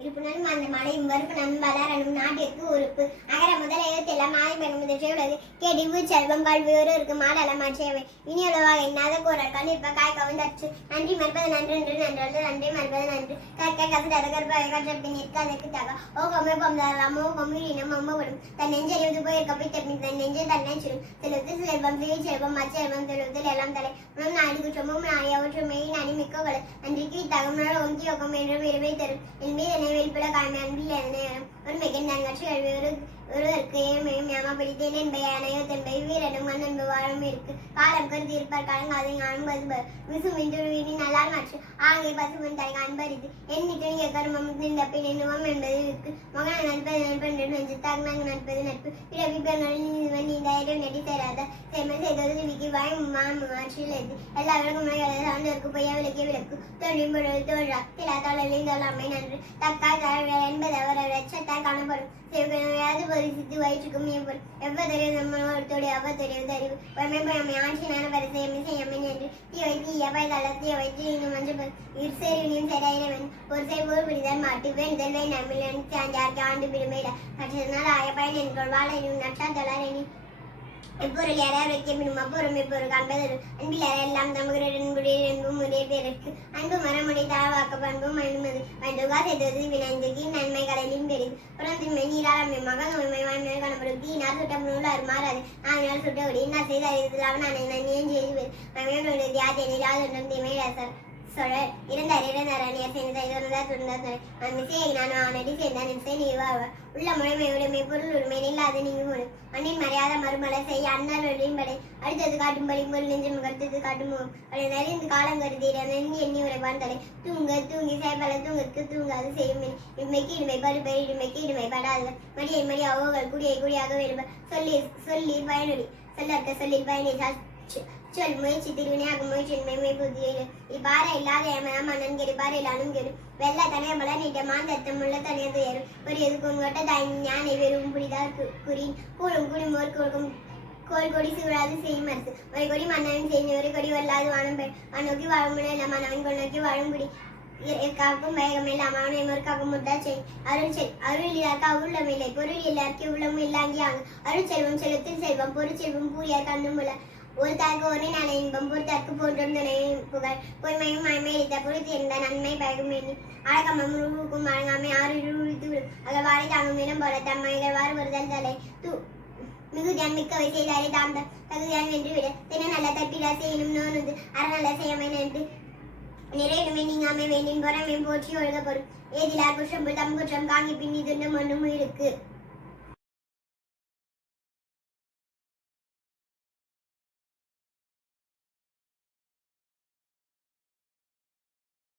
இருப்புணரும் அந்த மழையும் வறுப்புணரும் வளரணும் நாட்டிற்கு உறுப்பு. அகர முதல எழுத்தெல்லாம் மாலை பெறும் முதற்றை உலகு கெடிவு செல்வம் கல்வி இருக்கு மாடலம் மாற்றியவை இனி உலவாக இன்னாத கூறல் கல் இப்ப காய் கவுந்தச்சு நன்றி மறுப்பது நன்று என்று நன்றோடு நன்றி மறுப்பது நன்று. கற்க கசடர கற்ப கற்றப்பி நிற்க அதற்கு தக. ஓ கொமை பொம்தலாம் ஓ கொம்மிடினம் அம்மவிடும் தன் நெஞ்சறிவது போயிருக்க போய் தப்பி தன் நெஞ்சு தன்னை சிறும் தெளிவுத்து செல்வம் சிறு செல்வம் மச்செல்வம் தெளிவுத்தில் எல்லாம் தலை. உணவு நாடு குற்றமும் நாய் நாடிய ஒற்றுமை நனி மிக்கவள் அன்றைக்கு தகவல் ஒங்கி ஒக்கம் என்றும் விரும்பி தரும். என் மீது என்னை வெளிப்பட காய்மை ஒரு மிகன் நான் கட்சி கல்வி ஒரு ஒருவருக்கு ஏமையும் ஞாபக பிடித்தேன் என்பை அணையோ தென்பை வீரனும் மண்ணன்பு வாழும் இருக்கு. காலம் கருதி இருப்பார் காலங்காதை ஞானம் பசுபர் விசு மின்துருவினி நல்லால் மாற்று. ஆகிய பசுமன் தலை காண்பரிது எண்ணிட்டு நீங்க கருமம் நின்றப்பின் பின் என்பது இருக்கு. மகன் நட்பது நட்பு நண்பன் நெஞ்சு தாங்க நட்பது நட்பு. பிறவி பெருநாள் நீ தைரியம் நெடி சேராத சேமல் செய்தது விக்கி வாய் மாற்றில் எது எல்லா விளக்கும் சார்ந்தோருக்கு பொய்யா விளக்கிய விளக்கு தொழில் பொருள் தோழா திலா தொழிலில் தொல்லாமை நன்று. தக்காய் தழல் என்பது அவர் லட்சத்தால் காணப்படும். செய்வது பரிசித்து வயிற்றுக்கும் மேம்படும் எவ்வதறிவு நம்மளோடைய அவ்வதறிவு அறிவு உண்மை பயமை ஆட்சினான பரிசை எம்மை என்று தீவை தீய பயதள தீய வைத்து இன்னும் மஞ்சள் இருசேரியும் சரியாயிரவன் ஒரு செய்வோர் பிடிதான் மாட்டு வேண்டுதல் நம்மில் சாஞ்சார்க்கு ஆண்டு விடுமையில மற்றதனால் ஆய பயன் என்கொள் வாழ நட்டா தளர் எண்ணி எப்பொருள் யாரார் வைக்க விடும் அப்பொருள் எப்பொருள் காண்பது அன்பில் யாரெல்லாம் தமது அன்புடைய அன்பும் உடைய பேருக்கு. அன்பு மரமுடை தாழ்வாக்க பண்பும் அனுமதி வண்டுகா செய்தது வினைந்தகி நன்மை கலையிலும் பெரிது. புறந்தின்மை நீரால் அம்மை மகன் உண்மை வாய்மையால் காணப்படும். தீனார் சுட்டம் நூல் மாறாது. ஆனால் சுட்ட ஒடி நான் செய்த அறிவித்தல் நான் நான் நன்னியன் செய்து மமையோடு தியாத்தியை யாதொன்றும் தீமை ரசர். சொல். இருந்தார் இருந்தார் அணியர் சேர்ந்த இதொருந்தார் துறந்தார் நான் மிசையை நான் அவனடி சேர்ந்தான் நிமிசை நீ உள்ள முறைமை உரிமை பொருள் உரிமை இல்லாது நீங்க போடு மண்ணின் மரியாத மறுமலை செய்ய அண்ணல் ஒளியும்படை. அடுத்தது காட்டும்படி பொருள் நெஞ்சு கருத்தது காட்டுமோ அதை நிறைந்து காலம் கருதி நெண்ணி எண்ணி உரைப்பான் தலை தூங்க தூங்கி சேப்பல தூங்கற்கு தூங்காது செய்யும் இன்மைக்கு இடுமை பருப்பை இடுமைக்கு இடுமை படாது மடியை மடி அவர்கள் குடியை குடியாக விரும்ப. சொல்லி சொல்லி பயனொலி. சொல்லற்க சொல்லி பயனை சொல் முயற்சி திருவினையாக முயற்சி மெய்மை புதிய இவ்வாறு இல்லாத ஏமலாம் மன்னன் கெடு பாரு இல்லாலும் கெடு வெள்ள தனைய பல நீட்ட மாந்தத்தம் உள்ள தனிய துயரும் ஒரு எதுக்கும் கொட்ட தாய் ஞானை வெறும் புரிதார் குறி கூடும் கூடும் மோர் கொடுக்கும் கோல் கொடி சூழாது செய்யும் அரசு ஒரு கொடி மன்னன் செய்யும் ஒரு கொடி வல்லாது வாழும் பெண் அந்நோக்கி வாழும் இல்லை மன்னவன் கொண்டோக்கி வாழும் குடி காக்கும் வேகம் எல்லாம் அவனை முற்காக்கும் முட்டா செய் அருள் செல் அருள் இல்லாக்க உள்ளம் இல்லை பொருள் இல்லாருக்கு உள்ளமும் இல்லாங்கி ஆகும் அருள் செல்வம் செலுத்தில் செல்வம் பொருள் செல்வம் பூரியார் கண்ணும் உள்ள ஒரு ஒரே நல்ல இன்பம் பொறுத்தாக்கு போன்றும் துணை புகழ். பொய்மையும் மயமை இத்த பொறுத்து இருந்த நன்மை பயக்கும் எண்ணி. அழகமும் உருவுக்கும் அழகாமை ஆறு உழித்து விடும். அகழ்வாரை தாங்கும் இடம் போல தம்மை இகழ்வாறு வருதல் தலை தூ மிகுதியான் மிக்கவை செய்தாரே தாம் தகுதியான் வென்று விட. தின நல்ல தப்பிலா செய்யணும் நோனுது அற நல்ல செய்யமை நன்று. நிறையுமே நீங்காமை வேண்டின் புறமே போற்றி ஒழுக பொருள். ஏதிலார் குற்றம் தம் குற்றம் காங்கி பின்னி துண்டும் ஒன்றும் இருக்கு